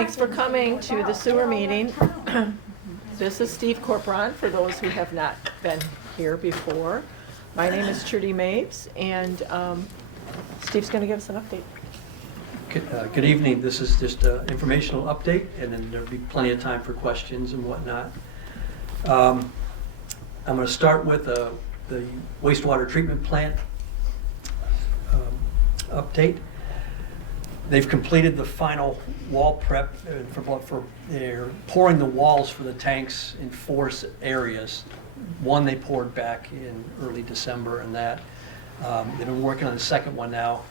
Thanks for coming to the sewer meeting. This is Steve Corporon, for those who have not been here before. My name is Trudy Mapes, and Steve's going to give us an update. Good evening. This is just an informational update, and then there'll be plenty of time for questions and whatnot. I'm going to start with the wastewater treatment plant update. They've completed the final wall prep they're pouring the walls for the tanks in 4 areas. One they poured back in early December, and that they've been working on the second one now.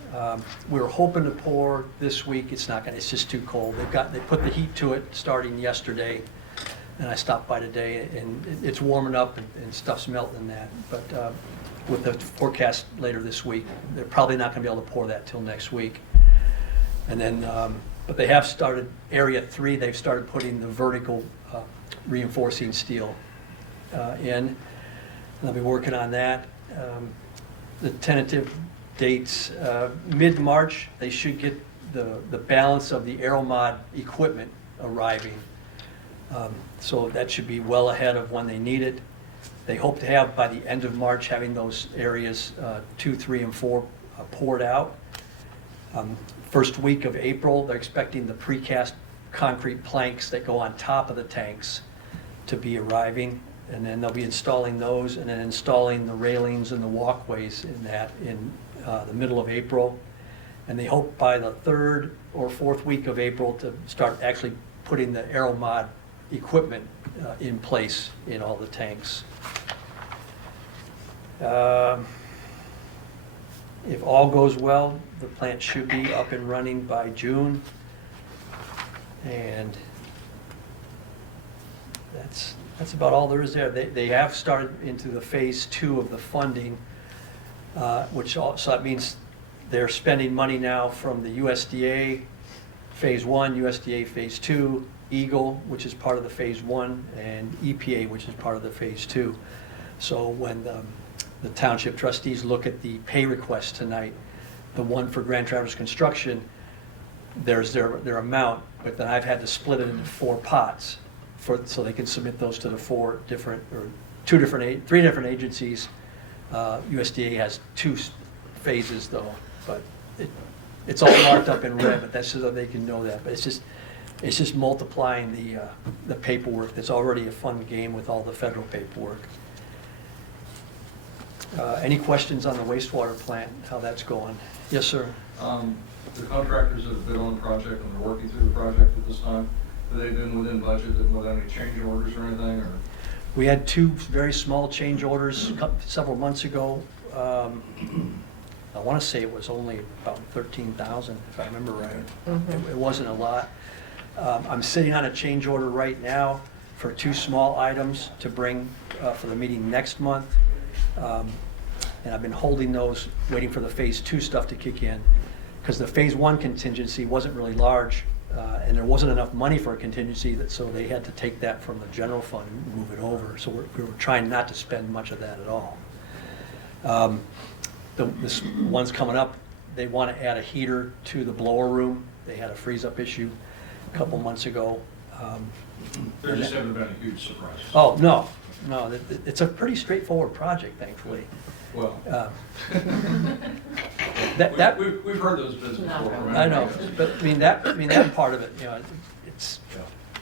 We were hoping to pour this week. It's not going. It's just too cold. They put the heat to it starting yesterday, and I stopped by today, and it's warming up and stuff's melting in that. But with the forecast later this week, they're probably not going to be able to pour that till next week. And then, but they have started area 3. They've started putting the vertical reinforcing steel in. And they'll be working on that. The tentative dates, mid-March, they should get the balance of the Aeromod equipment arriving. So that should be well ahead of when they need it. They hope to have, by the end of March, having those areas 2, 3, and 4 poured out. First week of April, they're expecting the precast concrete planks that go on top of the tanks to be arriving. And then they'll be installing those, and then installing the railings and the walkways in the middle of April. And they hope by the 3rd or 4th week of April to start actually putting the Aeromod equipment in place in all the tanks. If all goes well, the plant should be up and running by June. And that's about all there is there. They have started into the phase 2 of the funding, so that means they're spending money now from the USDA phase 1, USDA phase 2, EAGLE, which is part of the phase 1, and EPA, which is part of the phase 2. So when the township trustees look at the pay request tonight, the one for Grand Traverse Construction, there's their amount, but then I've had to split it into 4 pots so they can submit those to the 3 different agencies. USDA has 2 phases though, but it's all marked up in red, but that's so that they can know that. But it's just multiplying the paperwork. That's already a fun game with all the federal paperwork. Any questions on the wastewater plant, how that's going? Yes, sir. The contractors that have been on the project and are working through the project at this time, have they been within budget and without any change orders or anything? Or? We had 2 very small change orders several months ago. I want to say it was only about $13,000, if I remember right. Mm-hmm. It wasn't a lot. I'm sitting on a change order right now for 2 small items to bring for the meeting next month. And I've been holding those, waiting for the phase 2 stuff to kick in, because the phase 1 contingency wasn't really large, and there wasn't enough money for a contingency, so they had to take that from the general fund and move it over. So we were trying not to spend much of that at all. This one's coming up, they want to add a heater to the blower room. They had a freeze-up issue a couple months ago. There just haven't been a huge surprise. Oh, no, it's a pretty straightforward project, thankfully. Well, we've heard those bids before. I know, but I mean that part of it, it's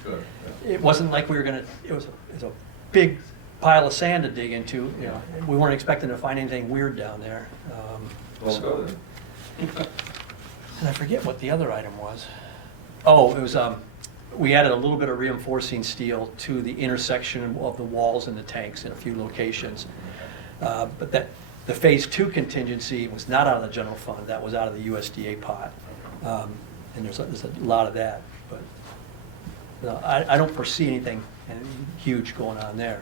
good. It wasn't like we were gonna. It was a big pile of sand to dig into. We weren't expecting to find anything weird down there. And I forget what the other item was. Oh, it was we added a little bit of reinforcing steel to the intersection of the walls and the tanks in a few locations. But the phase 2 contingency was not out of the general fund. That was out of the USDA pot. And there's a lot of that. But I don't foresee anything huge going on there.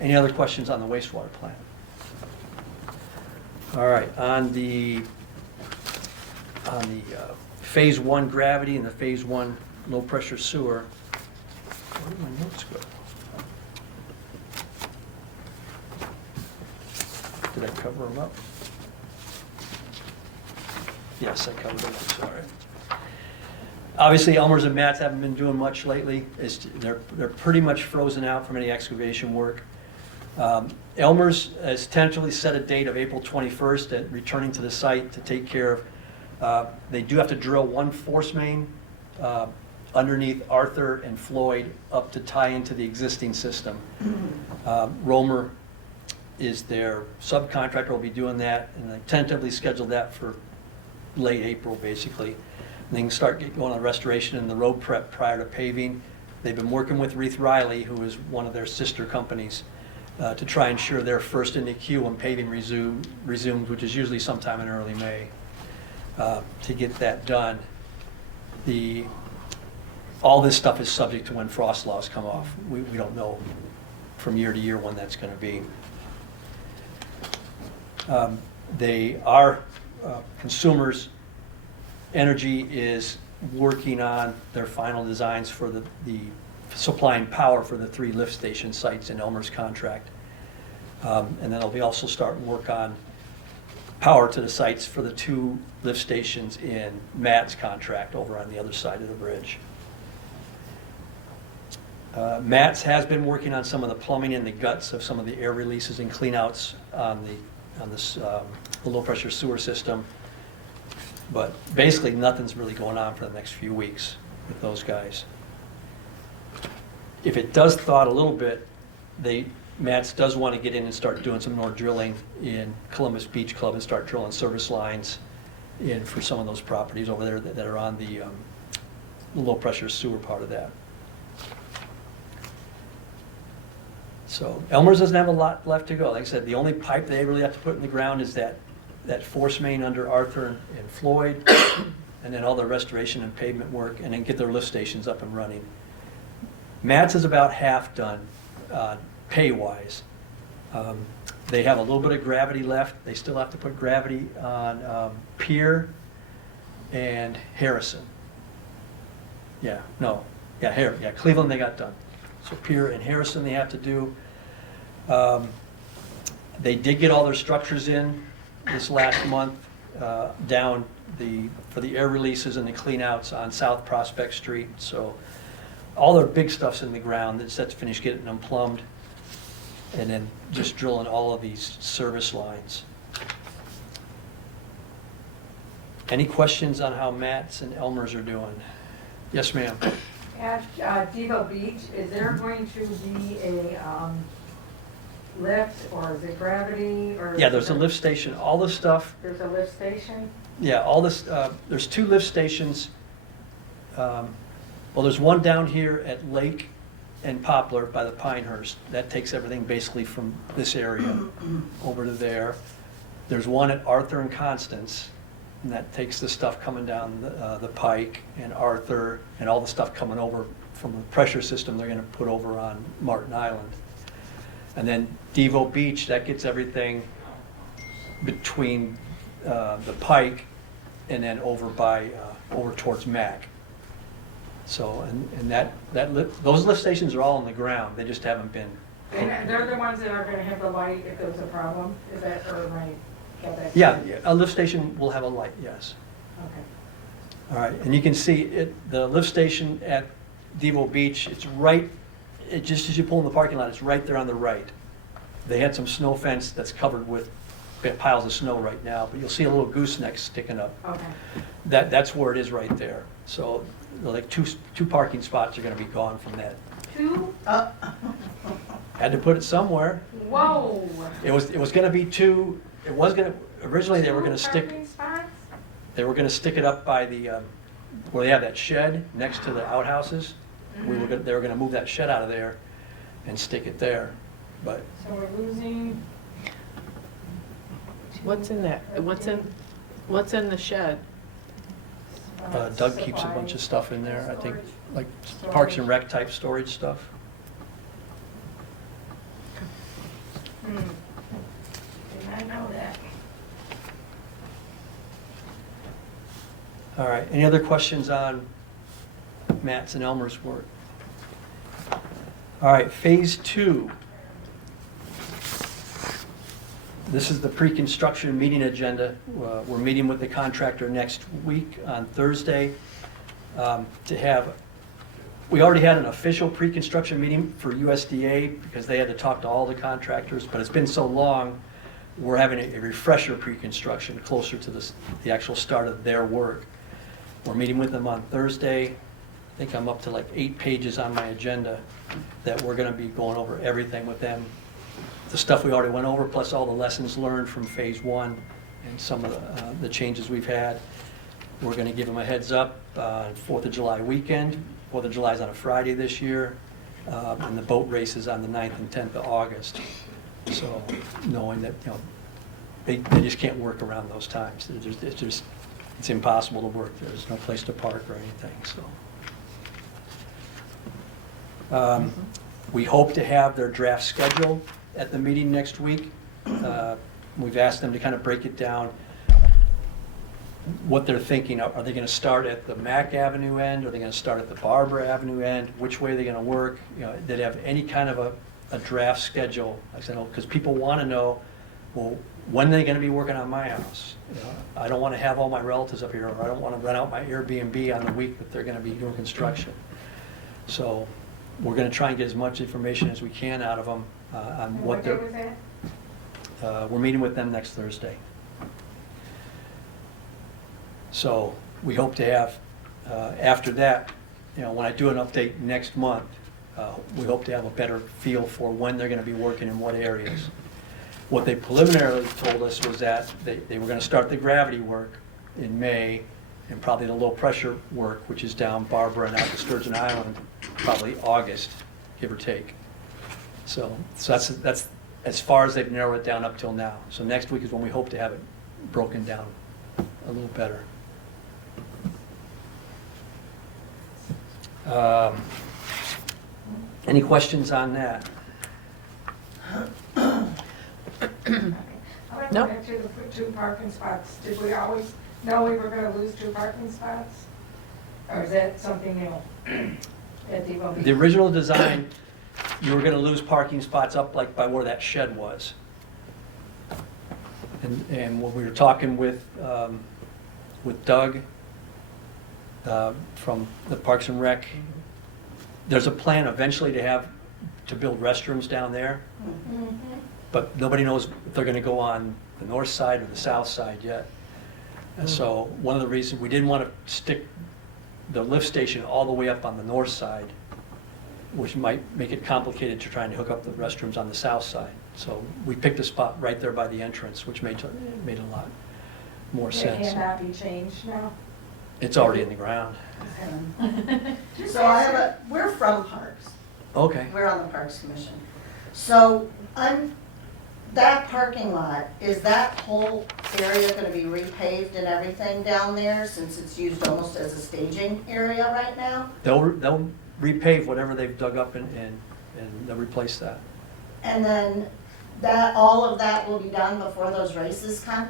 Any other questions on the wastewater plant? All right, on the phase 1 gravity and the phase 1 low pressure sewer, where did my notes go? Did I cover them up? Yes, I covered them, I'm sorry. Obviously, Elmer's and Matt's haven't been doing much lately. They're pretty much frozen out from any excavation work. Elmer's has tentatively set a date of April 21st at returning to the site to take care of. They do have to drill one force main underneath Arthur and Floyd up to tie into the existing system. Romer is their subcontractor, will be doing that, and they tentatively scheduled that for late April, basically. And they can start going on restoration and the road prep prior to paving. They've been working with Reith Riley, who is one of their sister companies, to try and ensure they're first in the queue when paving resumes, which is usually sometime in early May, to get that done. All this stuff is subject to when frost laws come off. We don't know from year to year when that's going to be. Consumers Energy is working on their final designs for the supplying power for the 3 lift station sites in Elmer's contract. And then they'll also start work on power to the sites for the 2 lift stations in Matt's contract over on the other side of the bridge. Matt's has been working on some of the plumbing and the guts of some of the air releases and cleanouts on the low pressure sewer system. But basically nothing's really going on for the next few weeks with those guys. If it does thaw out a little bit, Matt's does want to get in and start doing some more drilling in Columbus Beach Club and start drilling service lines in for some of those properties over there that are on the low pressure sewer part of that. So Elmer's doesn't have a lot left to go. Like I said, the only pipe they really have to put in the ground is that force main under Arthur and Floyd, and then all the restoration and pavement work, and then get their lift stations up and running. Matt's is about half done, pay-wise. They have a little bit of gravity left. They still have to put gravity on Pier and Harrison. Cleveland they got done. So Pier and Harrison they have to do. They did get all their structures in this last month down for the air releases and the cleanouts on South Prospect Street. So all their big stuff's in the ground. It's set to finish getting them plumbed, and then just drilling all of these service lines. Any questions on how Matt's and Elmer's are doing? Yes, ma'am. At Devo Beach, is there going to be a lift, or is it gravity, or? Yeah, there's a lift station. All the stuff. There's a lift station? Yeah, all this. There's 2 lift stations. Well, there's one down here at Lake and Poplar by the Pinehurst. That takes everything basically from this area over to there. There's one at Arthur and Constance, and that takes the stuff coming down the Pike and Arthur, and all the stuff coming over from the pressure system they're going to put over on Martin Island. And then Devo Beach, that gets everything between the Pike and then over towards Mac. So, and those lift stations are all on the ground. They just haven't been. And they're the ones that are gonna have the light if there's a problem? Is that, or am I get that? Yeah, a lift station will have a light, yes. Okay. All right, and you can see the lift station at Devo Beach, it's right, just as you pull in the parking lot, it's right there on the right. They had some snow fence that's covered with piles of snow right now, but you'll see a little gooseneck sticking up. Okay. That's where it is right there. So like two parking spots are gonna be gone from that. 2? Had to put it somewhere. Whoa! It was gonna be 2, it was gonna, originally they were gonna 2 stick, parking spots? they were gonna stick it up by the, where they have that shed next to the outhouses. They were gonna move that shed out of there and stick it there, but. So we're losing. What's in that? What's in the shed? Doug keeps a bunch of stuff in there, I think, like Parks and Rec type storage stuff. Did I know that? All right, any other questions on Matt's and Elmer's work? All right, phase 2. This is the pre-construction meeting agenda. We're meeting with the contractor next week on Thursday. to have, we already had an official pre-construction meeting for USDA because they had to talk to all the contractors, but it's been so long, we're having a refresher pre-construction closer to the actual start of their work. We're meeting with them on Thursday. I think I'm up to like 8 pages on my agenda that we're gonna be going over everything with them. The stuff we already went over, plus all the lessons learned from phase 1 and some of the changes we've had. We're gonna give them a heads up, 4th of July weekend. 4th of July is on a Friday this year, and the boat race is on the 9th and 10th of August. So knowing that, they just can't work around those times. It's impossible to work. There's no place to park or anything, so. We hope to have their draft schedule at the meeting next week. We've asked them to kind of break it down, what they're thinking. Are they going to start at the Mack Avenue end? Are they going to start at the Barbara Avenue end? Which way are they going to work? They'd have any kind of a draft schedule. Like I said, because people want to know, well, when are they going to be working on my house? I don't want to have all my relatives up here, or I don't want to rent out my Airbnb on the week that they're going to be doing construction. So we're going to try and get as much information as we can out of them on what day they're. was that? We're meeting with them next Thursday. So we hope to have, after that, when I do an update next month, we hope to have a better feel for when they're going to be working in what areas. What they preliminarily told us was that they were going to start the gravity work in May, and probably the low pressure work, which is down Barbara and out to Sturgeon Island, probably August, give or take. So that's as far as they've narrowed it down up till now. So next week is when we hope to have it broken down a little better. Any questions on that? I went No. back to the 2 parking spots. Did we always know we were gonna lose 2 parking spots? Or is that something new? At Depot Beach? The original design, you were going to lose parking spots up like by where that shed was. And when we were talking with Doug from the Parks and Rec, there's a plan eventually to build restrooms down there, Mhm. but nobody knows if they're going to go on the north side or the south side yet. And so one of the reasons we didn't want to stick the lift station all the way up on the north side, which might make it complicated to try and hook up the restrooms on the south side. So we picked a spot right there by the entrance, which made a lot more It sense. cannot be changed now? It's already in the ground. So we're from Parks. Okay. We're on the Parks Commission. So that parking lot, is that whole area gonna be repaved and everything down there since it's used almost as a staging area right now? They'll repave whatever they've dug up and they'll replace that. And then all of that will be done before those races come?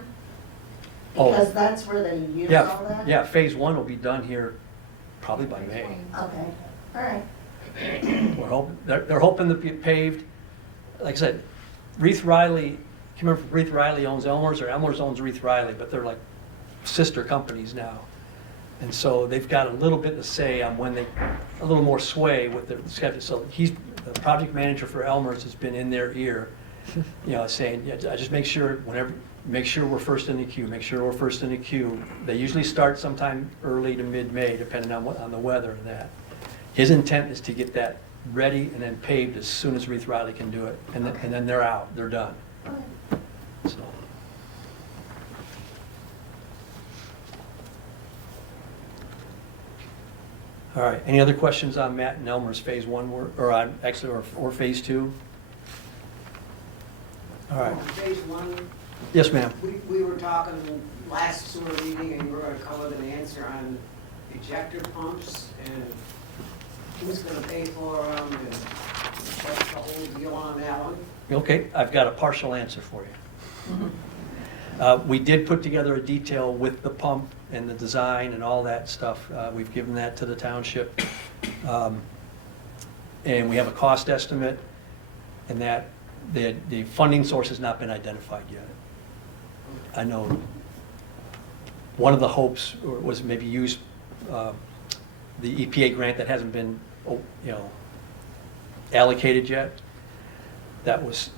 Oh. Because that's where they use all that? Yeah, phase 1 will be done here probably by May. Okay, all right. They're hoping to be paved. Like I said, Reith Riley, can you remember if Reith Riley owns Elmer's, or Elmer's owns Reith Riley, but they're like sister companies now. And so they've got a little bit to say on a little more sway with their schedule. So the project manager for Elmer's has been in their ear, saying, yeah, I just make sure we're first in the queue, make sure we're first in the queue. They usually start sometime early to mid-May, depending on the weather and that. His intent is to get that ready and then paved as soon as Reith Riley can do it. And then they're out, they're done. So. All right, any other questions on Matt and Elmer's phase 1 work, or phase 2? All right. Phase 1, Yes, ma'am. we were talking last sewer meeting, and we were going to come with an answer on ejector pumps, and who's going to pay for them, and what's the whole deal on that one? Okay, I've got a partial answer for you. We did put together a detail with the pump and the design and all that stuff. We've given that to the township. And we have a cost estimate, and that the funding source has not been identified yet. I know one of the hopes was maybe use the EPA grant that hasn't been, allocated yet. That was,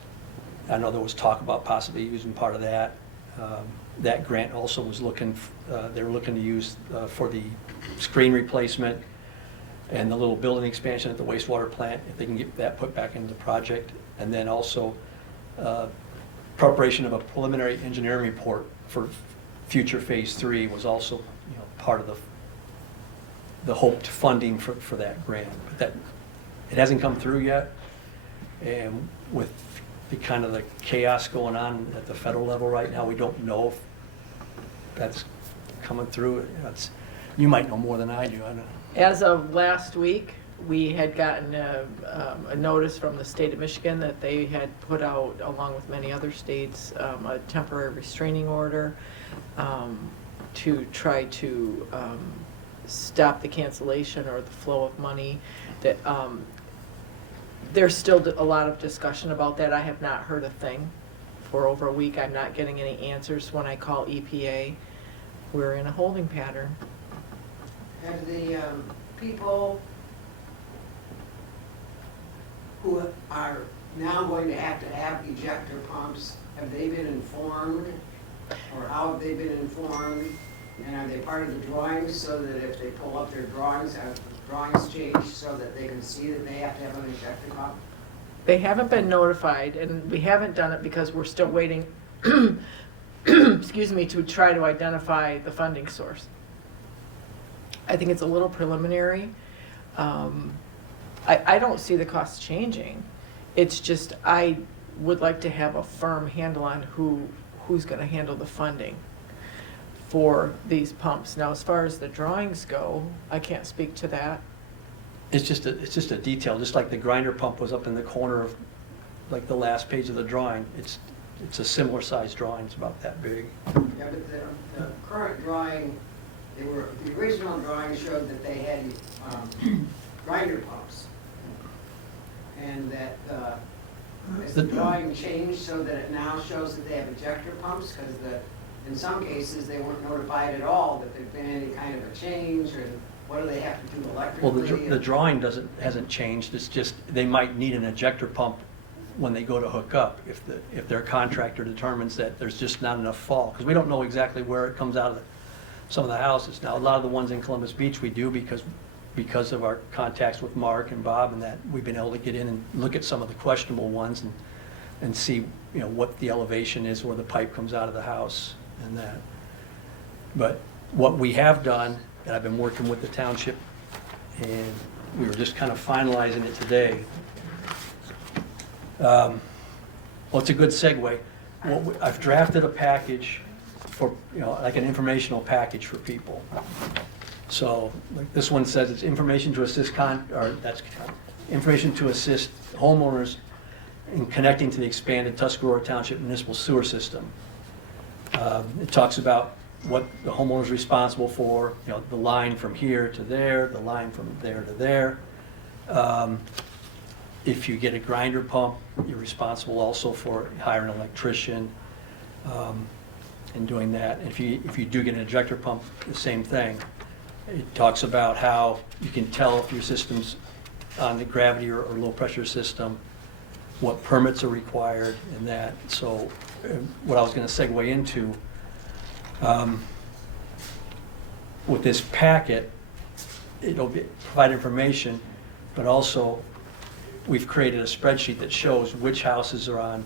I know there was talk about possibly using part of that. That grant also was looking, they were looking to use for the screen replacement and the little building expansion at the wastewater plant, if they can get that put back into the project. And then also preparation of a preliminary engineering report for future phase 3 was also, part of the hoped funding for that grant. But that, it hasn't come through yet. And with the kind of the chaos going on at the federal level right now, we don't know if that's coming through. You might know more than I do. I don't know. As of last week, we had gotten a notice from the state of Michigan that they had put out, along with many other states, a temporary restraining order to try to stop the cancellation or the flow of money. That there's still a lot of discussion about that. I have not heard a thing for over a week. I'm not getting any answers when I call EPA. We're in a holding pattern. Have the people who are now going to have ejector pumps, have they been informed? Or how have they been informed? And are they part of the drawings so that if they pull up their drawings, have the drawings changed so that they can see that they have to have an ejector pump? They haven't been notified, and we haven't done it because we're still waiting, excuse me, to try to identify the funding source. I think it's a little preliminary. I don't see the costs changing. It's just I would like to have a firm handle on who's going to handle the funding for these pumps. Now, as far as the drawings go, I can't speak to that. It's just a detail, just like the grinder pump was up in the corner of, like, the last page of the drawing. It's a similar size drawing, it's about that big. Yeah, but the current drawing, the original drawing showed that they had grinder pumps. And that, has the drawing changed so that it now shows that they have ejector pumps? Because in some cases, they weren't notified at all that there'd been any kind of a change, or what do they have to do electrically? Well, the drawing hasn't changed, it's just, they might need an ejector pump when they go to hook up, if their contractor determines that there's just not enough fall. Because we don't know exactly where it comes out of some of the houses. Now, a lot of the ones in Columbus Beach we do because of our contacts with Mark and Bob, and that we've been able to get in and look at some of the questionable ones and see, what the elevation is where the pipe comes out of the house and that. But what we have done, and I've been working with the township, and we were just kind of finalizing it today. Well, it's a good segue. I've drafted a package for, like an informational package for people. So, like this one says, it's information to assist information to assist homeowners in connecting to the expanded Tuscarora Township municipal sewer system. It talks about what the homeowner is responsible for, the line from here to there, the line from there to there. If you get a grinder pump, you're responsible also for hiring an electrician and doing that. If you do get an ejector pump, the same thing. It talks about how you can tell if your system's on the gravity or low pressure system, what permits are required and that. So what I was going to segue into, with this packet, it'll provide information, but also we've created a spreadsheet that shows which houses are on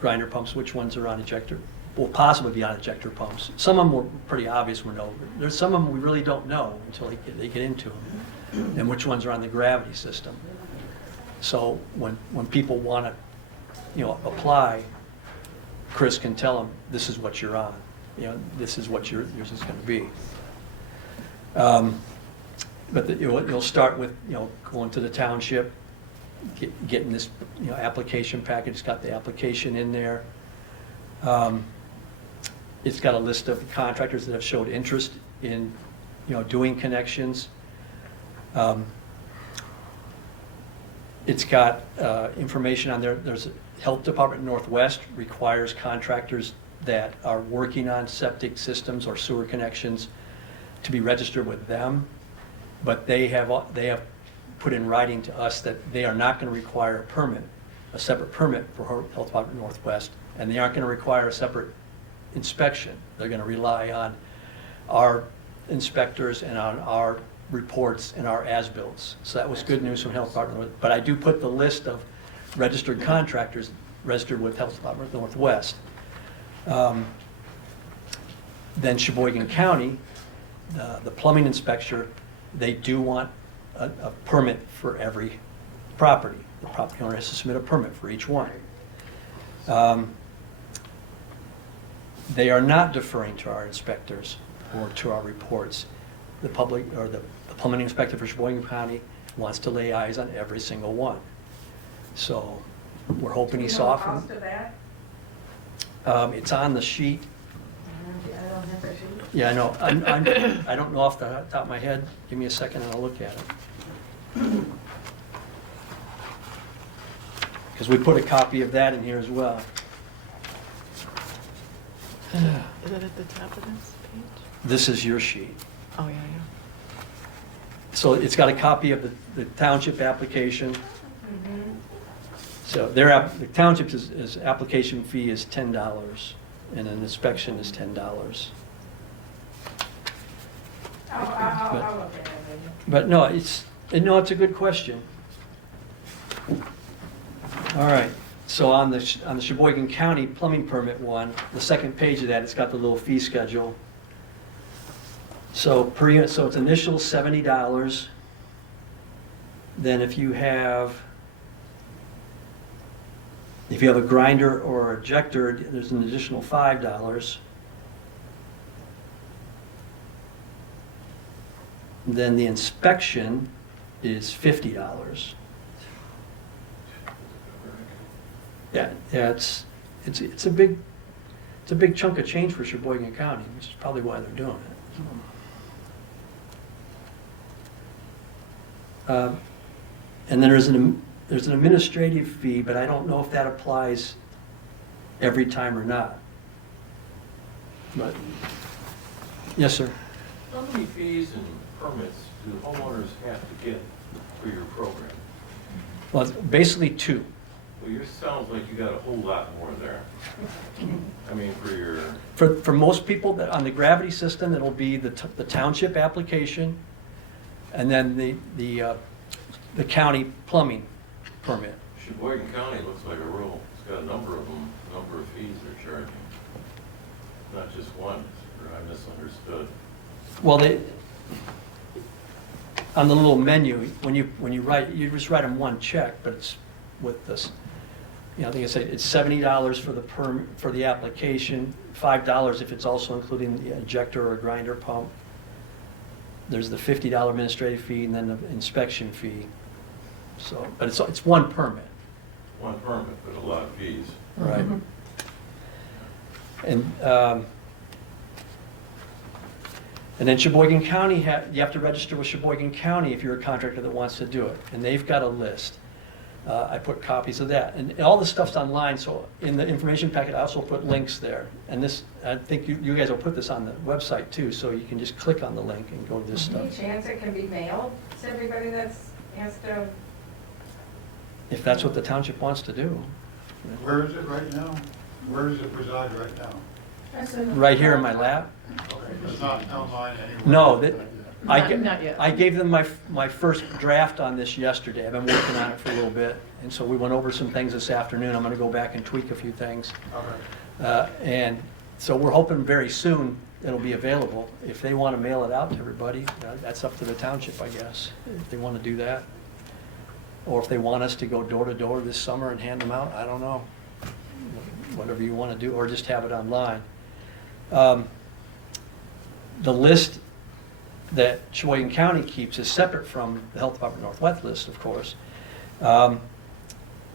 grinder pumps, which ones are on ejector, will possibly be on ejector pumps. Some of them were pretty obvious, we know. There's some of them we really don't know until they get into them, and which ones are on the gravity system. So when people want to, apply, Chris can tell them, this is what you're on. This is what yours is going to be. But you'll start with, going to the township, getting this, application package. It's got the application in there. It's got a list of the contractors that have showed interest in, doing connections. It's got information on there. There's a Health Department Northwest requires contractors that are working on septic systems or sewer connections to be registered with them. But they have put in writing to us that they are not going to require a permit, a separate permit for Health Department Northwest, and they aren't going to require a separate inspection. They're going to rely on our inspectors and on our reports and our as-bills. So that was good news from Health Department. But I do put the list of registered contractors registered with Health Department Northwest. Then Sheboygan County, the plumbing inspector, they do want a permit for every property. The property owner has to submit a permit for each one. They are not deferring to our inspectors or to our reports. The public, or the plumbing inspector for Sheboygan County wants to lay eyes on every single one. So we're hoping he Do you know the softens. cost of that? It's on the sheet. I don't have that sheet. Yeah, I know. I don't know off the top of my head. Give me a second and I'll look at it. Because we put a copy of that in here as well. Is it at the top of this page? This is your sheet. Oh, yeah, So it's got a copy of the township application. Mhm. So the township's application fee is $10 and an inspection is $10. I'll look at it later. But no, it's a good question. All right, so on the Sheboygan County plumbing permit one, the second page of that, it's got the little fee schedule. So per unit, so it's initial $70. Then if you have a grinder or ejector, there's an additional $5. Then the inspection is $50. Yeah, it's a big chunk of change for Sheboygan County, which is probably why they're doing it. And then there's an administrative fee, but I don't know if that applies every time or not. But, yes, sir. How many fees and permits do homeowners have to get for your program? Well, it's basically two. Well, yours sounds like you got a whole lot more there. I mean, for your, For most people, that on the gravity system, it'll be the township application, and then the county plumbing permit. Sheboygan County looks like a rule. It's got a number of them, number of fees they're charging. Not just one, or I misunderstood. Well, on the little menu, when you write, you just write them one check, but it's with this, I think it's $70 for the application, $5 if it's also including the ejector or grinder pump. There's the $50 administrative fee and then the inspection fee. So, but it's one permit. One permit, but a lot of fees. Right. And then Sheboygan County, you have to register with Sheboygan County if you're a contractor that wants to do it. And they've got a list. I put copies of that. And all the stuff's online, so in the information packet, I also put links there. And this, I think you guys will put this on the website too, so you can just click on the link and go to this stuff. Any chance it can be mailed to everybody has to? If that's what the township wants to do. Where is it right now? Where does it reside right now? Right here in my lap? Okay, it's not online anywhere? No, Not yet. I gave them my first draft on this yesterday. I've been working on it for a little bit. And so we went over some things this afternoon. I'm going to go back and tweak a few things. Okay. And so we're hoping very soon it'll be available. If they want to mail it out to everybody, that's up to the township, I guess, if they want to do that. Or if they want us to go door to door this summer and hand them out, I don't know. Whatever you want to do, or just have it online. The list that Sheboygan County keeps is separate from the Health Department Northwest list, of course.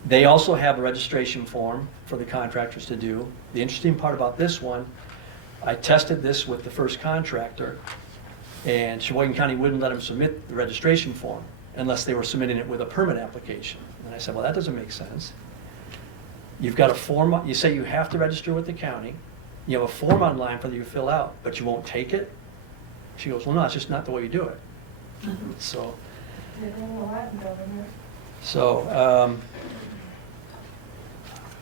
They also have a registration form for the contractors to do. The interesting part about this one, I tested this with the first contractor, and Sheboygan County wouldn't let them submit the registration form unless they were submitting it with a permit application. And I said, well, that doesn't make sense. You've got a form, you say you have to register with the county, you have a form online for you to fill out, but you won't take it? She goes, well, no, it's just not the way you do it. So, They're doing a lot in government. so,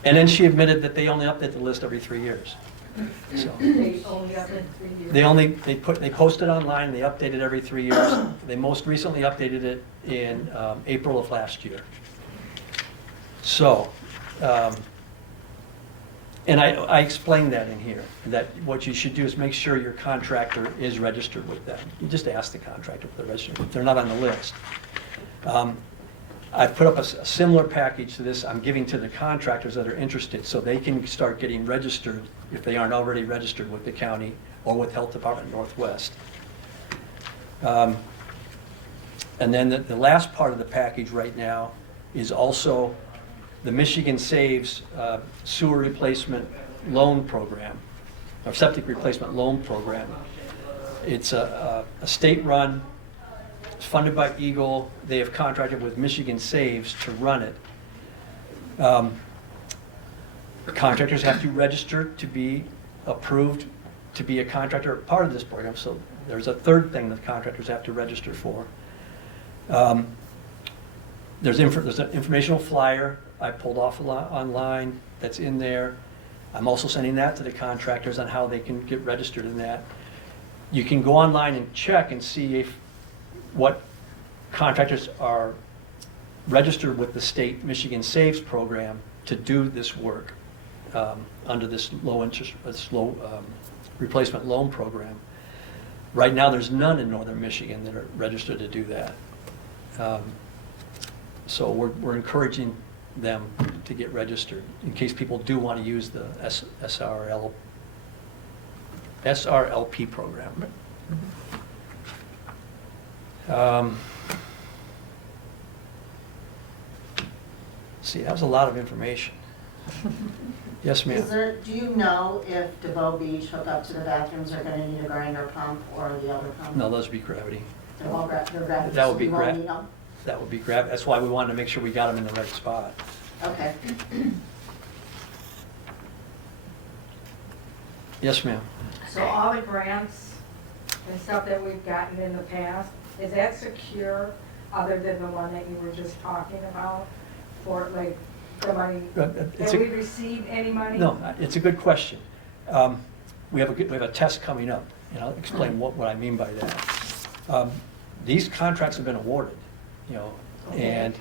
and then she admitted that they only update the list every 3 years. So, They only up in 3 years. they post it online, they update it every 3 years. They most recently updated it in April of last year. So, and I explained that in here, that what you should do is make sure your contractor is registered with them. You just ask the contractor if they're registered, if they're not on the list. I've put up a similar package to this I'm giving to the contractors that are interested, so they can start getting registered if they aren't already registered with the county or with Health Department Northwest. And then the last part of the package right now is also the Michigan Saves sewer replacement loan program, or septic replacement loan program. It's a state-run, it's funded by Eagle. They have contracted with Michigan Saves to run it. Contractors have to register to be approved to be a contractor part of this program. So there's a third thing that contractors have to register for. There's an informational flyer I pulled off online that's in there. I'm also sending that to the contractors on how they can get registered in that. You can go online and check and see what contractors are registered with the state Michigan Saves program to do this work under this low replacement loan program. Right now, there's none in northern Michigan that are registered to do that. So we're encouraging them to get registered in case people do want to use the SRLP program. See, that was a lot of information. Yes, ma'am. Do you know if DeVoe Beach hook up to the bathrooms are gonna need a grinder pump or the other pump? No, those would be gravity. They're all they're gravity, That would so be you won't gra- need them? That would be gravity. That's why we wanted to make sure we got them in the right spot. Okay. Yes, ma'am. So all the grants and stuff that we've gotten in the past, is that secure other than the one that you were just talking about? For like the money, It's have a- we received any money? No, it's a good question. We have a test coming up, and I'll explain what I mean by that. These contracts have been awarded, and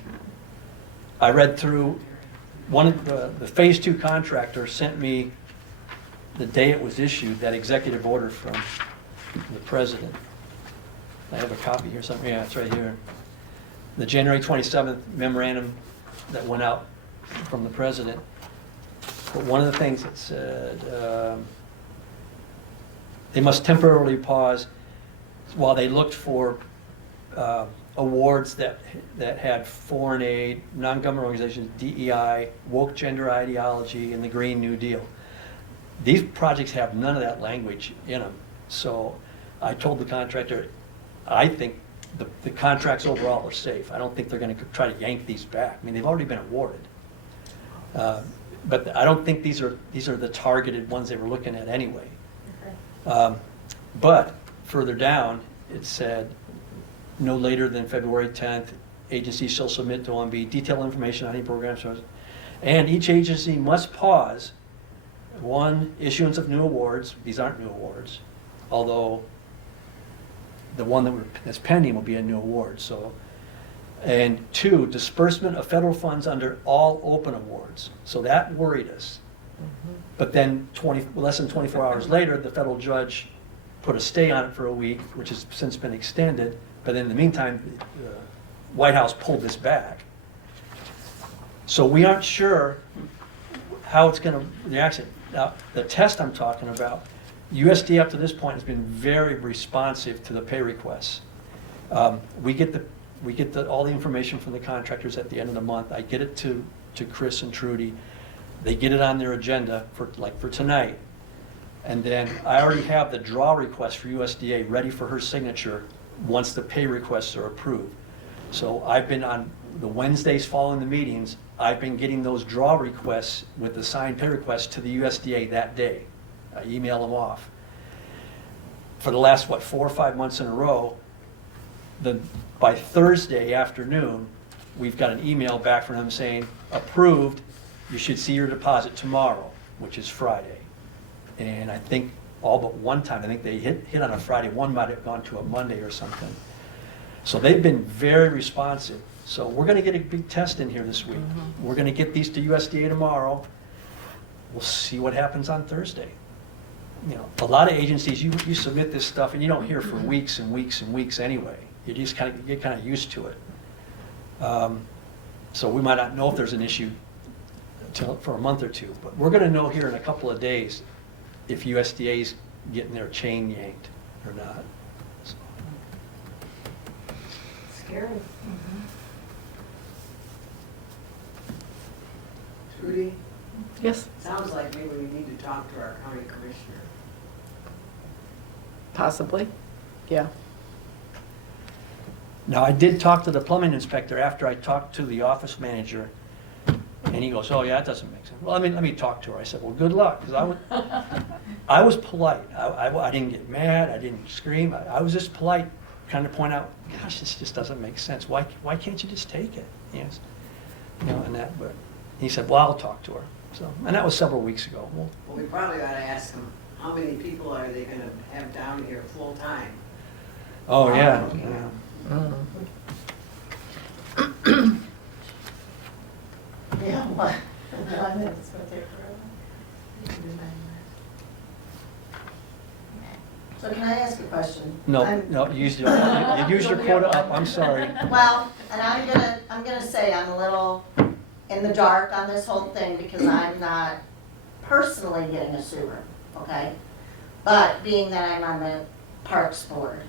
I read through, one of the Phase 2 contractor sent me, the day it was issued, that executive order from the president. I have a copy here somewhere, yeah, it's right here. The January 27th memorandum that went out from the president. But one of the things it said, they must temporarily pause while they looked for awards that had foreign aid, non-government organizations, DEI, woke gender ideology, and the Green New Deal. These projects have none of that language in them. So I told the contractor, I think the contracts overall are safe. I don't think they're going to try to yank these back. I mean, they've already been awarded. But I don't think these are the targeted ones they were looking at anyway. Okay. But further down, it said, no later than February 10th, agencies shall submit to OMB detailed information on any programs. And each agency must pause, one, issuance of new awards. These aren't new awards, although the one that's pending will be a new award. So, and two, disbursement of federal funds under all open awards. So that worried us. But then less than 24 hours later, the federal judge put a stay on it for a week, which has since been extended. But in the meantime, the White House pulled this back. So we aren't sure how it's going to react. Now, the test I'm talking about, USD up to this point has been very responsive to the pay requests. We get all the information from the contractors at the end of the month. I get it to Chris and Trudy. They get it on their agenda for tonight. And then I already have the draw request for USDA ready for her signature once the pay requests are approved. So I've been on the Wednesdays following the meetings, I've been getting those draw requests with the signed pay requests to the USDA that day. I email them off. For the last, 4 or 5 months in a row, by Thursday afternoon, we've got an email back from them saying, approved, you should see your deposit tomorrow, which is Friday. And I think all but one time, I think they hit on a Friday, one might have gone to a Monday or something. So they've been very responsive. So we're gonna get a big test in here this week. We're gonna get these to USDA tomorrow. We'll see what happens on Thursday. You know, a lot of agencies, you submit this stuff and you don't hear for weeks and weeks and weeks anyway. You just get kind of used to it. So we might not know if there's an issue for a month or two, but we're gonna know here in a couple of days if USDA's getting their chain yanked or not. So, Scary. Trudy, Yes, sounds like maybe we need to talk to our county commissioner. possibly, yeah. Now, I did talk to the plumbing inspector after I talked to the office manager, and he goes, oh, yeah, that doesn't make sense. Well, let me talk to her. I said, well, good luck, because I was polite. I didn't get mad, I didn't scream, I was just polite, kind of point out, gosh, this just doesn't make sense. Why can't you just take it? Yes, you know, and that, but he said, well, I'll talk to her. So, and that was several weeks ago. Well, Well, we probably ought to ask them, how many people are they gonna have down here full-time? oh, yeah, yeah. Yeah, what? So can I ask a question? No, I'm- no, you used your quota up, I'm sorry. Well, and I'm gonna say I'm a little in the dark on this whole thing because I'm not personally getting a sewer, okay? But being that I'm on the Parks Board,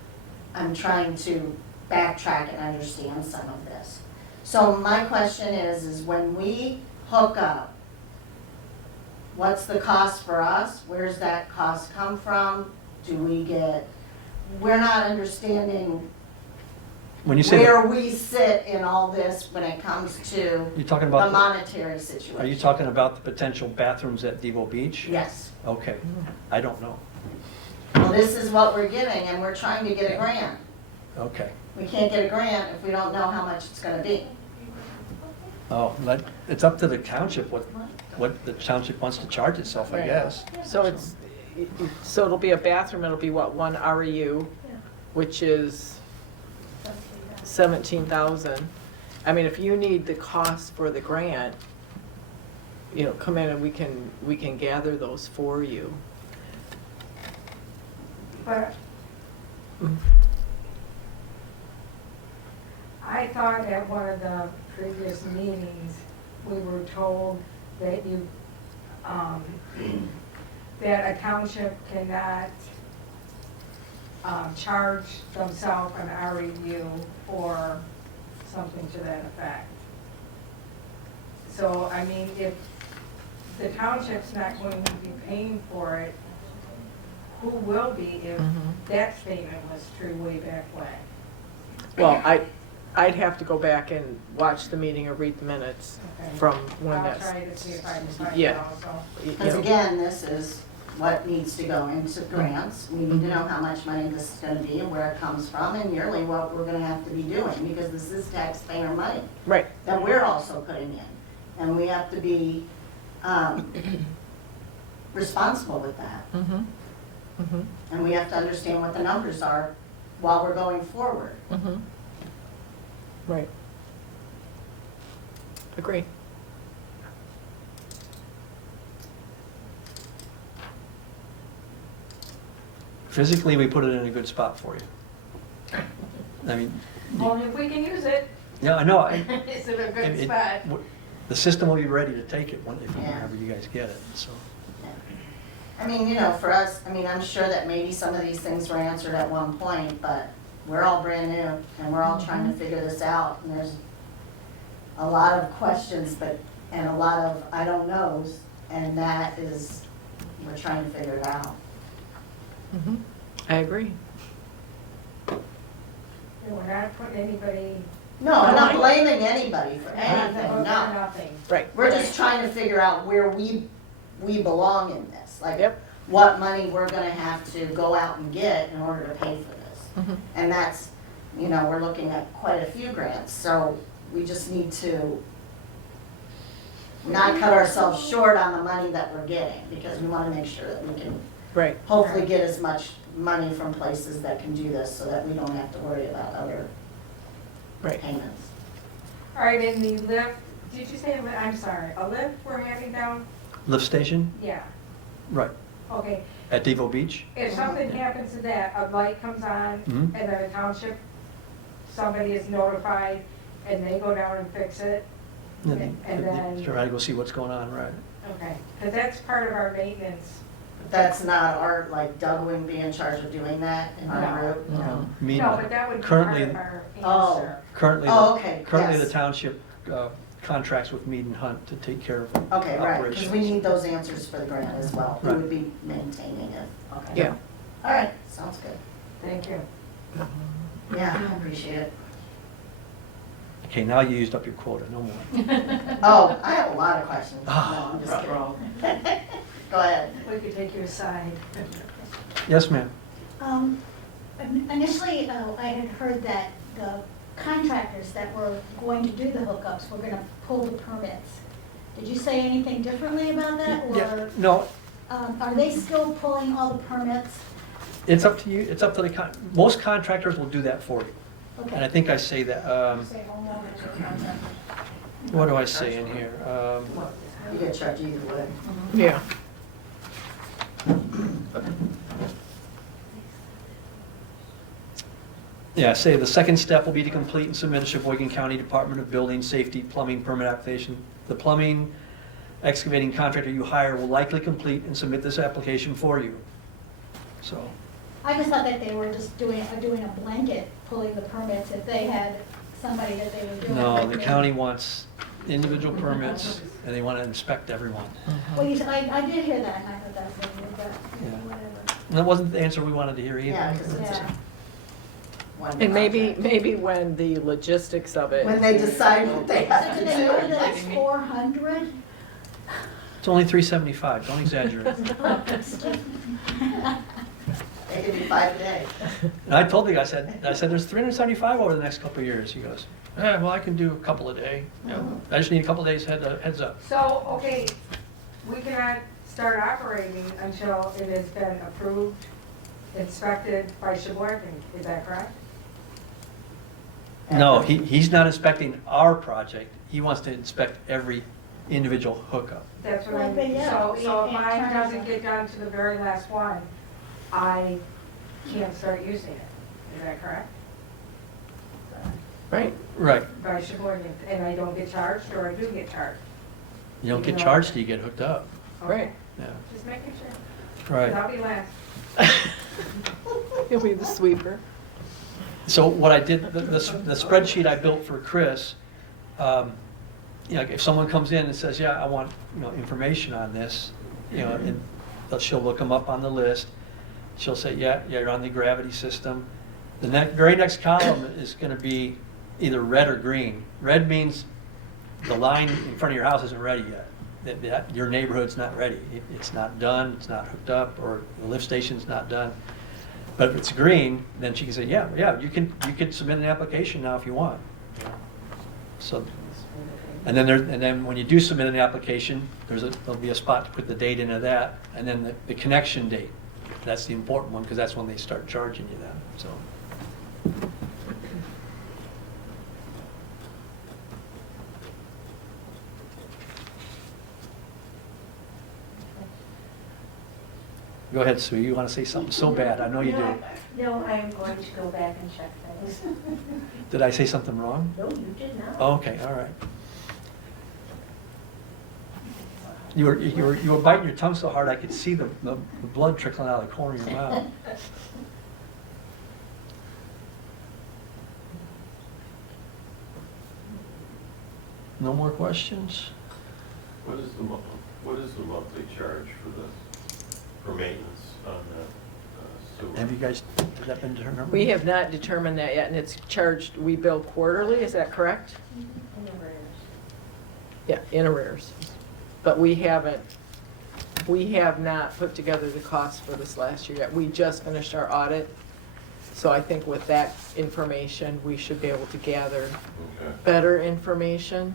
I'm trying to backtrack and understand some of this. So my question is when we hook up, what's the cost for us? Where's that cost come from? We're not understanding When you say, where we sit in all this when it comes to you're talking the about, monetary situation. are you talking about the potential bathrooms at Devo Beach? Yes. Okay, I don't know. Well, this is what we're getting, and we're trying to get a grant. Okay. We can't get a grant if we don't know how much it's gonna be. Oh, it's up to the township, what the township wants to charge itself, I Right. guess. So it'll be a bathroom, it'll be what, one REU, which is 17,000. I mean, if you need the cost for the grant, you know, come in and we can gather those for you. But I thought at one of the previous meetings, we were told that that a township cannot charge themselves an REU or something to that effect. So, I mean, if the township's not going to be paying for it, who will be if that statement was true way back when? Well, I'd have to go back and watch the meeting or read the minutes Okay. from when I'll that's. try to see if I can find Yeah. out also. you Because know. again, this is what needs to go into grants. We need to know how much money this is gonna be and where it comes from, and yearly what we're gonna have to be doing, because this is taxpayer money Right, that we're also putting in. And we have to be, responsible with that. And we have to understand what the numbers are while we're going forward. right. Agree. Physically, we put it in a good spot for you. I mean, Only if we can use it. yeah, I know. It's in a good it- spot. The system will be ready to take it Yeah. whenever you guys get it, so. I mean, you know, for us, I mean, I'm sure that maybe some of these things were answered at one point, but we're all brand new and we're all trying to figure this out. And there's a lot of questions, and a lot of I don't knows, and that is, we're trying to figure it out. I agree. And we're not putting anybody. No, I'm not blaming anybody for anything, no. Nothing. Right. We're just trying to figure out where we belong in this. Like, Yep. what money we're gonna have to go out and get in order to pay for this. And that's You know, we're looking at quite a few grants, so we just need to not cut ourselves short on the money that we're getting, because we want to make sure that we can Right. hopefully get as much money from places that can do this, so that we don't have to worry about other Right. payments. All right, in the lift, did you say, I'm sorry, a lift we're having down? Lift station, Yeah, right, okay. at Devo Beach. If something happens to that, a light comes on, Mhm. and then a township, somebody is notified, and they go down and fix it, and then, Sure, I go see what's going on, right. okay, because that's part of our maintenance. That's not our, like Doug wouldn't be in charge of doing that in our No. group? I mean, No, but that would be part currently, of our Oh. answer. currently, Oh, okay, currently the yes. township contracts with Mead and Hunt to take care of Okay, right, because operations. we need those answers for the grant as well. Who Right. would be maintaining it? Okay. Yeah. All right, sounds good. Thank you. Yeah, I appreciate it. Okay, now you used up your quota, no more. Oh, I have a lot of questions. No, Ah, I'm just kidding. Go ahead. We could take you aside. Yes, ma'am. Initially, I had heard that the contractors that were going to do the hookups were gonna pull the permits. Did you say anything differently about that, Yeah, or no, are they still pulling all the permits? it's up to you, it's up to most contractors will do that for you. Okay. And I think I say that, Say homeowners or contractors. what do I say in here? You get charged either way. Yeah. Yeah, say the second step will be to complete and submit a Sheboygan County Department of Building Safety plumbing permit application. The plumbing excavating contractor you hire will likely complete and submit this application for you. So, I just thought that they were just doing a blanket, pulling the permits if they had somebody that they were doing. no, the county wants individual permits and they want to inspect everyone. Well, I did hear that, and I thought that was good, but Yeah. whatever. And that wasn't the answer we wanted to hear either. Yeah, because it's Yeah. one And maybe, project. maybe when the logistics of it. When they decide what they have So to do they know do. that it's 400? It's only $375, don't exaggerate. They can do 5 a day. And I told the guy, I said, there's 375 over the next couple of years. He goes, well, I can do a couple a day. Yeah, I just need a couple of days heads up. So, okay, we cannot start operating until it has been approved, inspected by Sheboygan, is that correct? No, he's not inspecting our project. He wants to inspect every individual hookup. That's what Well, I'm, but yeah, so we if can't mine turn doesn't it. get done to the very last one, I can't start using it, is that correct? Right. Right. By Sheboygan, and I don't get charged, or I do get charged? You don't get charged till you get hooked up. Okay. Right. Yeah. Just making sure, 'cause Right. I'll be last. He'll be the sweeper. So what I did, the spreadsheet I built for Chris, you know, if someone comes in and says, yeah, I want, information on this, and she'll look them up on the list. She'll say, yeah, you're on the gravity system. The very next column is gonna be either red or green. Red means the line in front of your house isn't ready yet. That your neighborhood's not ready. It's not done, it's not hooked up, or the lift station's not done. But if it's green, then she can say, yeah, you can submit an application now if you want. So, and then when you do submit an application, there'll be a spot to put the date into that, and then the connection date. That's the important one, because that's when they start charging you then, so. Go ahead, Sue, you want to say something so bad, I know you do. No, I am going to go back and check things. Did I say something wrong? No, you did not. Oh, okay, all right. You were biting your tongue so hard I could see the blood trickling out of the corner of your mouth. No more questions? What is the monthly charge for maintenance on the sewer? Have you guys, has that been determined? We have not determined that yet, and it's charged, we bill quarterly, is that correct? In arrears. Yeah, in arrears. But we have not put together the cost for this last year yet. We just finished our audit, So I think with that information, we should be able to gather Okay. better information.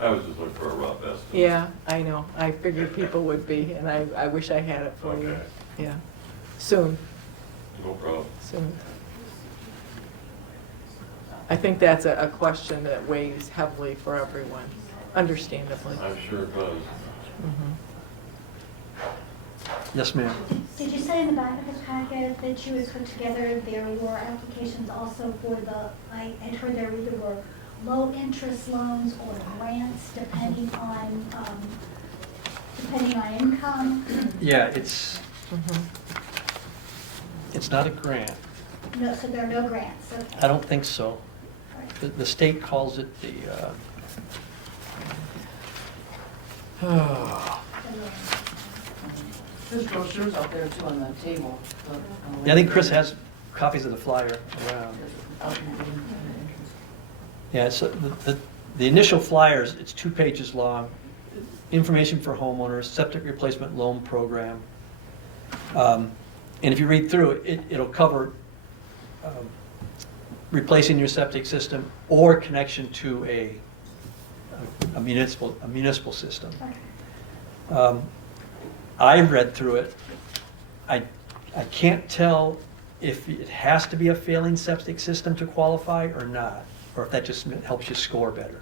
I was just looking for a rough estimate. Yeah, I know. I figured people would be, and I wish I had it for you. Okay. Yeah. Soon, No problem. soon. I think that's a question that weighs heavily for everyone, understandably. I'm sure it does. Mhm. Yes, ma'am. Did you say in the back of the packet that you had put together, there were applications also for I had heard there either were low-interest loans or grants depending on income? Yeah, Mhm. it's not a grant. No, so there are no grants, okay. I don't think so. All right. The state calls it the, There's brochures out there too on the table. I think Chris has copies of the flyer around. Yeah, so the initial flyers, it's 2 pages long, information for homeowners, septic replacement loan program. And if you read through it, it'll cover replacing your septic system or connection to a municipal system. I read through it. I can't tell if it has to be a failing septic system to qualify or not, or if that just helps you score better.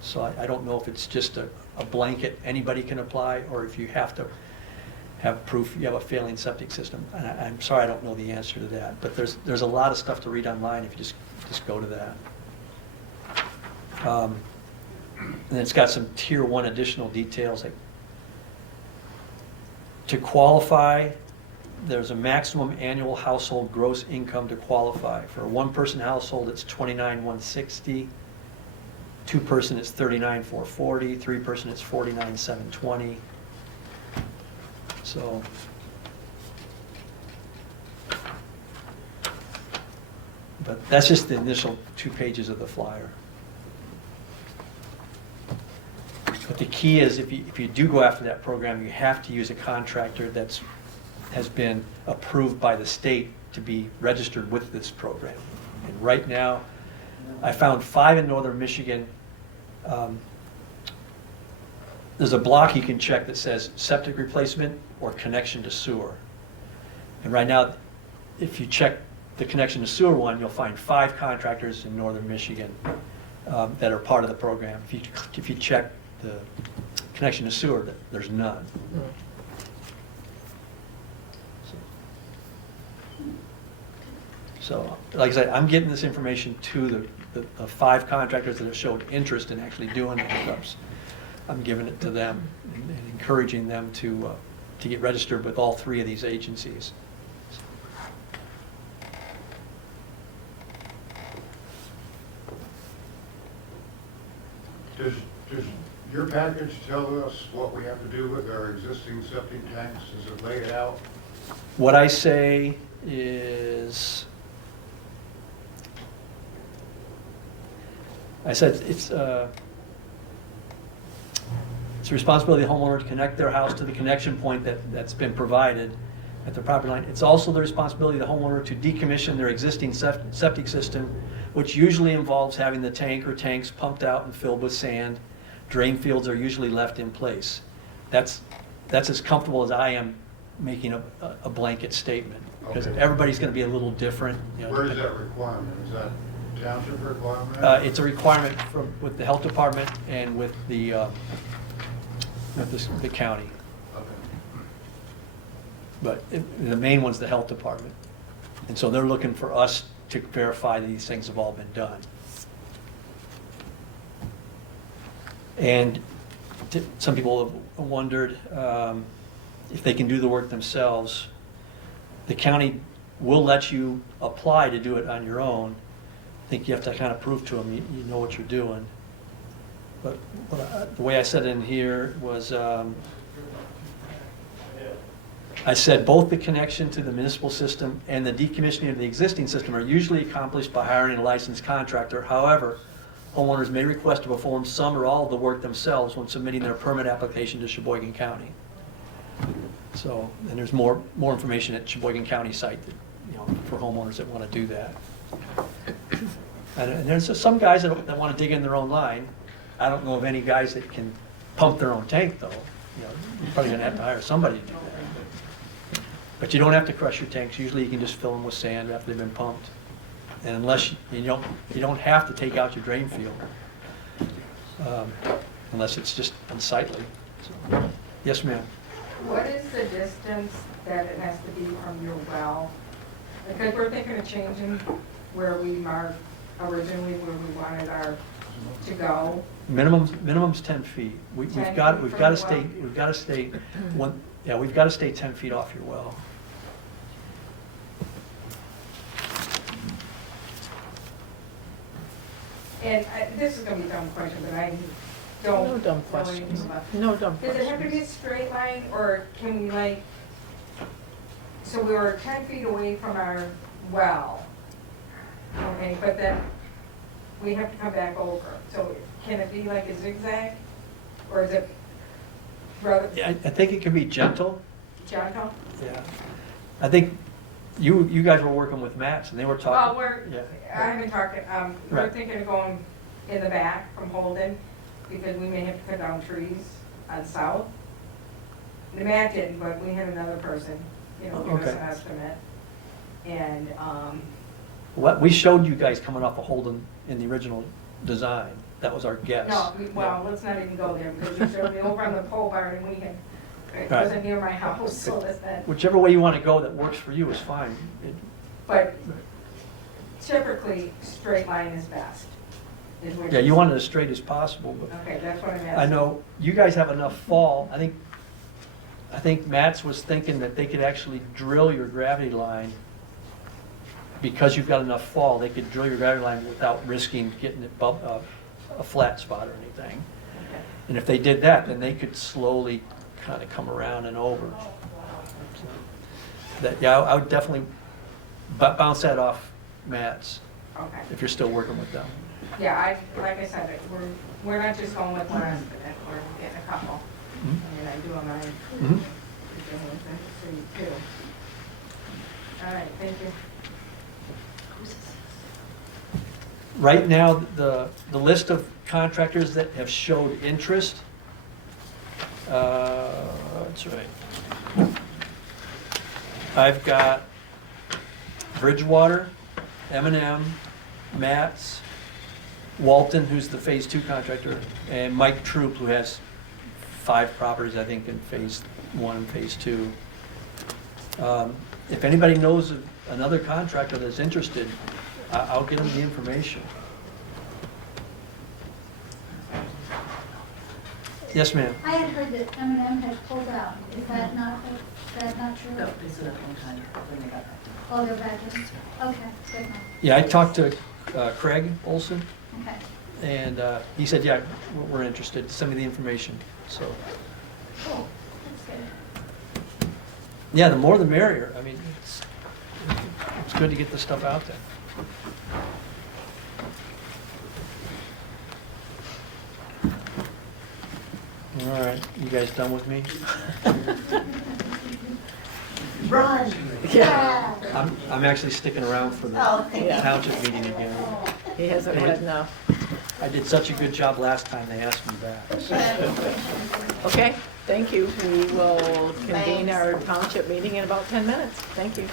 So I don't know if it's just a blanket, anybody can apply, or if you have to have proof you have a failing septic system. And I'm sorry, I don't know the answer to that, but there's a lot of stuff to read online if you just go to that. And it's got some tier 1 additional details, like to qualify, there's a maximum annual household gross income to qualify. For a 1-person household, it's $29,160. 2-person, it's $39,440. 3-person, it's $49,720. So, but that's just the initial 2 pages of the flyer. But the key is, if you do go after that program, you have to use a contractor has been approved by the state to be registered with this program. And right now, I found 5 in northern Michigan. There's a block you can check that says septic replacement or connection to sewer. And right now, if you check the connection to sewer one, you'll find 5 contractors in northern Michigan that are part of the program. If you check the connection to sewer, there's none. So, like I said, I'm getting this information to the 5 contractors that have showed interest in actually doing the hookups. I'm giving it to them and encouraging them to get registered with all 3 of these agencies. Does your package tell us what we have to do with our existing septic tanks? Does it lay it out? What I say is, I said it's the responsibility of the homeowner to connect their house to the connection point that's been provided at the property line. It's also the responsibility of the homeowner to decommission their existing septic system, which usually involves having the tank or tanks pumped out and filled with sand. Drain fields are usually left in place. That's as comfortable as I am making a blanket statement, because Okay. everybody's going to be a little different. Where is that requirement? Is that township requirement? It's a requirement with the health department and with the county. Okay. But the main one's the health department. And so they're looking for us to verify that these things have all been done. And some people have wondered if they can do the work themselves. The county will let you apply to do it on your own. I think you have to kind of prove to them you know what you're doing. But the way I said it in here was, I said both the connection to the municipal system and the decommissioning of the existing system are usually accomplished by hiring a licensed contractor. However, homeowners may request to perform some or all of the work themselves when submitting their permit application to Sheboygan County. So, and there's more information at Sheboygan County site for homeowners that want to do that. And there's some guys that want to dig in their own line. I don't know of any guys that can pump their own tank, though. You're probably gonna have to hire somebody to do that. But you don't have to crush your tanks. Usually you can just fill them with sand after they've been pumped. And unless, you don't have to take out your drain field, unless it's just unsightly. So, yes, ma'am. What is the distance that it has to be from your well? Because we're thinking of changing where we marked originally where we wanted our to go. Minimum's 10 feet. We've 10 got feet to from stay, the we've got to stay, we've got to stay 10 feet off your well. And this is gonna be a dumb question, but I No don't. dumb know anything questions. about- No dumb Does it have to be a questions. straight line, or can we like, so we were 10 feet away from our well, okay, but then we have to come back over, so can it be like a zigzag? Or is it rather Yeah, I think it can be gentle. gentle? Yeah. I think you guys were working with Matt's and they were Well, talking. we're, Yeah. I haven't talked, we're Right. thinking of going in the back from Holden, because we may have to cut down trees on South. The Matt didn't, but we had another person, give us Okay. an estimate. And, What, we showed you guys coming off of Holden in the original design. That was our guess. no, well, let's not even go there, because you showed me over on the pole barn, and we had, it Right. wasn't near my house, so that's that. Whichever way you want to go that works for you is fine. But typically, straight line is best. Is what Yeah, you want it as straight as possible, but Okay, that's what I'm asking. I know you guys have enough fall. I think Matt's was thinking that they could actually drill your gravity line because you've got enough fall. They could drill your gravity line without risking getting it a flat spot or anything. Okay. And if they did that, then they could slowly kind of come around and over. So I would definitely bounce that off Matt's Okay. if you're still working with them. Yeah, like I said, we're not just going with one estimate, we're getting a couple. Mhm. And I do on mine. Mhm. So you too. All right, thank you. Right now, the list of contractors that have showed interest, that's right. I've got Bridgewater, M&M, Matt's, Walton, who's the Phase 2 contractor, and Mike Troop, who has 5 properties, I think, in Phase 1 and Phase 2. If anybody knows of another contractor that's interested, I'll get them the information. Yes, ma'am. I had heard that M&M had pulled out. Is that not true? No, they said at one time when they got back. Oh, they're back in? Okay, good enough. Yeah, I talked to Craig Olson, Okay. and he said, yeah, we're interested. Send me the information. So, Cool. That's good. yeah, the more the merrier. I mean, it's good to get this stuff out there. All right, you guys done with me? Run. Yeah. I'm actually sticking around for the Oh, thank you. township meeting again. He hasn't had enough. I did such a good job last time, they asked me back. Okay, thank you. We will convene Thanks. our township meeting in about 10 minutes. Thank you.